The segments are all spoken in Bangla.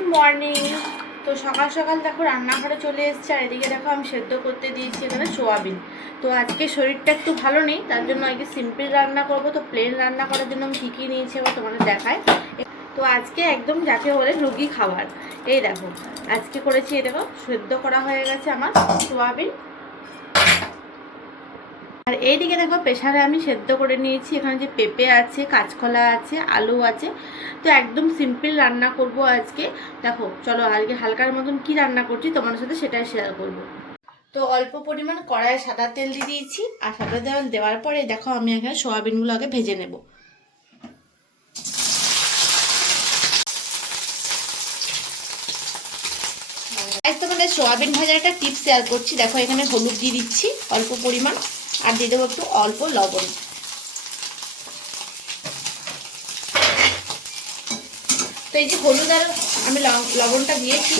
Good morning. তো সকাল সকাল দেখো রান্নাঘরে চলে এসেছে, আর এদিকে দেখো আমি সেদ্ধ করতে দিয়েছি এখানে সোয়াবিন। তো আজকে শরীরটা একটু ভালো নেই, তার জন্য আজকে সিম্পল রান্না করব। তো প্লেন রান্না করার জন্য আমি কী কী নিয়েছি এবার তোমাদের দেখায়। তো আজকে একদম যাকে বলে রুগী খাবার, এই দেখো আজকে করেছি। এই দেখো সেদ্ধ করা হয়ে গেছে আমার সোয়াবিন। আর এইদিকে দেখো প্রেসারে আমি সেদ্ধ করে নিয়েছি, এখানে যে পেঁপে আছে, কাঁচকলা আছে, আলু আছে। তো একদম সিম্পল রান্না করব আজকে। দেখো চলো আজকে হালকার মতন কি রান্না করছি তোমার সাথে সেটাই শেয়ার করব। তো অল্প পরিমাণ কড়াইয়ে সাদা তেল দিয়ে দিয়েছি, আর সাদা তেল দেওয়ার পরে দেখো আমি এখানে সোয়াবিনগুলো আগে ভেজে নেব। আজ তোমাদের সোয়াবিন ভাজার একটা টিপস শেয়ার করছি। দেখো এখানে হলুদ দিয়ে দিচ্ছি অল্প পরিমাণ, আর দিয়ে দেবো একটু অল্প লবণ। তো এই যে হলুদ আর আমি লবণটা দিয়েছি,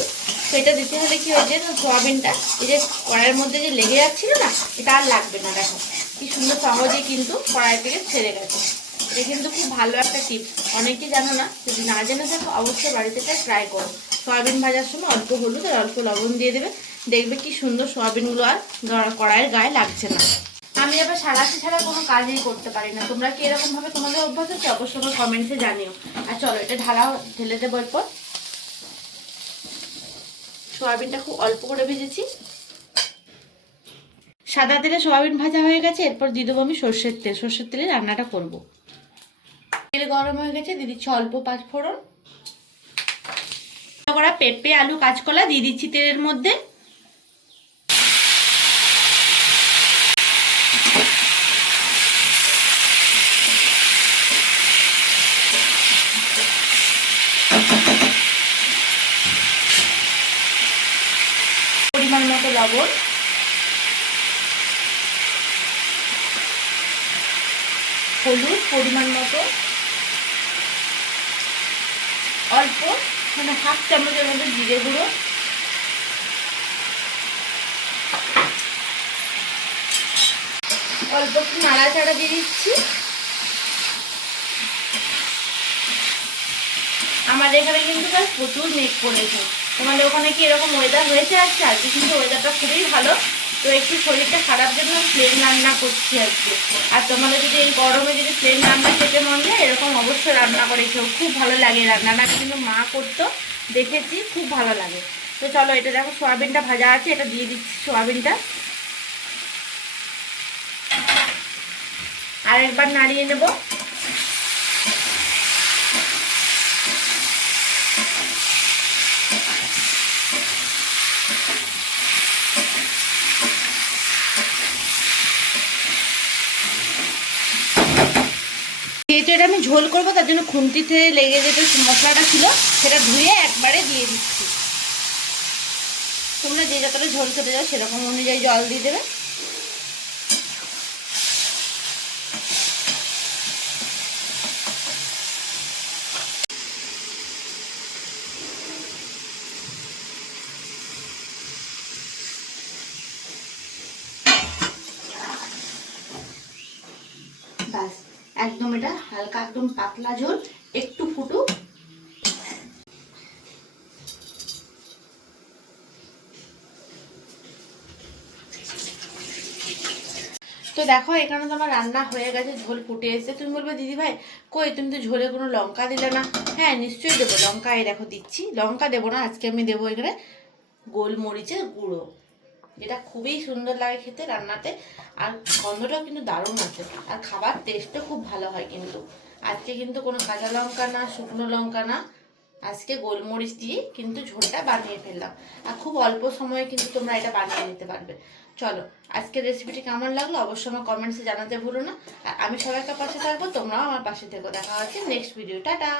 তো এটা দিতে হলে কি হয়েছে, সোয়াবিনটা এই যে কড়াইয়ের মধ্যে যে লেগে যাচ্ছিল না, এটা আর লাগবে না। দেখো কি সুন্দর সহজেই কিন্তু কড়াই থেকে ছেড়ে গেছে। এটা কিন্তু খুব ভালো একটা টিপস, অনেকেই জানো না। যদি না জেনে থাকো অবশ্যই বাড়িতে ট্রাই করো। সোয়াবিন ভাজার সময় অল্প হলুদ আর অল্প লবণ দিয়ে দেবে, দেখবে কি সুন্দর সোয়াবিনগুলো আর কড়াইয়ের গায়ে লাগছে না। আমি আবার সারাশি ছাড়া কোনো কাজই করতে পারি না। তোমরা কি এরকম ভাবে তোমাদের অভ্যাস আছে অবশ্যই আমার কমেন্টসে জানিও। আর চলো এটা ঢেলে দেবো। এরপর সোয়াবিনটা খুব অল্প করে ভেজেছি, সাদা তেলে সোয়াবিন ভাজা হয়ে গেছে। এরপর দিয়ে দেবো আমি সর্ষের তেল, সর্ষের তেলে রান্নাটা করব। তেল গরম হয়ে গেছে, দিয়ে দিচ্ছি অল্প পাঁচফোড়ন করা পেঁপে, আলু, কাঁচকলা দিয়ে দিচ্ছি তেলের মধ্যে। পরিমাণ মতো লবণ, হলুদ পরিমাণ মতো, অল্প মানে হাফ চামচের মতো জিরে গুঁড়ো, অল্প একটু নাড়াচাড়া দিয়ে দিচ্ছি। আমাদের এখানে কিন্তু প্রচুর মেঘ পড়েছে। তোমাদের ওখানে কি এরকম ওয়েদার হয়েছে আজকে? আজকে কিন্তু ওয়েদারটা খুবই ভালো। তো একটু শরীরটা খারাপ জন্য প্লেন রান্না করছি আজকে। আর তোমাদের যদি এই গরমে যদি প্লেন রান্না খেতে মন যায়, এরকম অবশ্যই রান্না করে খেও, খুব ভালো লাগে। রান্নাটা কিন্তু মা করতো, দেখেছি, খুব ভালো লাগে। তো চলো এটা দেখো সোয়াবিনটা ভাজা আছে, এটা দিয়ে দিচ্ছি সোয়াবিনটা। আর একবার নাড়িয়ে নেব। যেহেতু এটা আমি ঝোল করবো, তার জন্য খুন্তিতে লেগে যেতে মশলাটা ছিল সেটা ধুয়ে একবারে দিয়ে দিচ্ছি। তোমরা যে যতটা ঝোল খেতে যাও সেরকম অনুযায়ী জল দিয়ে দেবে। ব্যাস, একদম এটা হালকা একদম পাতলা ঝোল, একটু ফুটুক। তো দেখো এখানে তো আমার রান্না হয়ে গেছে, ঝোল ফুটে এসেছে। তুমি বলবে দিদি ভাই কই, তুমি তো ঝোলে কোনো লঙ্কা দিলে না। হ্যাঁ নিশ্চয়ই দেবো লঙ্কা, এই দেখো দিচ্ছি। লঙ্কা দেবো না আজকে, আমি দেবো এখানে গোলমরিচের গুঁড়ো। এটা খুবই সুন্দর লাগে খেতে রান্নাতে, আর গন্ধটাও কিন্তু দারুণ আছে, আর খাবার টেস্টও খুব ভালো হয়। কিন্তু আজকে কিন্তু কোনো কাঁচা লঙ্কা না, শুকনো লঙ্কা না, আজকে গোলমরিচ দিয়ে কিন্তু ঝোলটা বানিয়ে ফেললাম। আর খুব অল্প সময়ে কিন্তু তোমরা এটা বানিয়ে নিতে পারবে। চলো আজকের রেসিপিটি কেমন লাগলো অবশ্যই আমার কমেন্টসে জানাতে ভুলো না। আর আমি সবাইকার পাশে থাকবো, তোমরাও আমার পাশে থেকো। দেখা হচ্ছে নেক্সট ভিডিও। টাটা।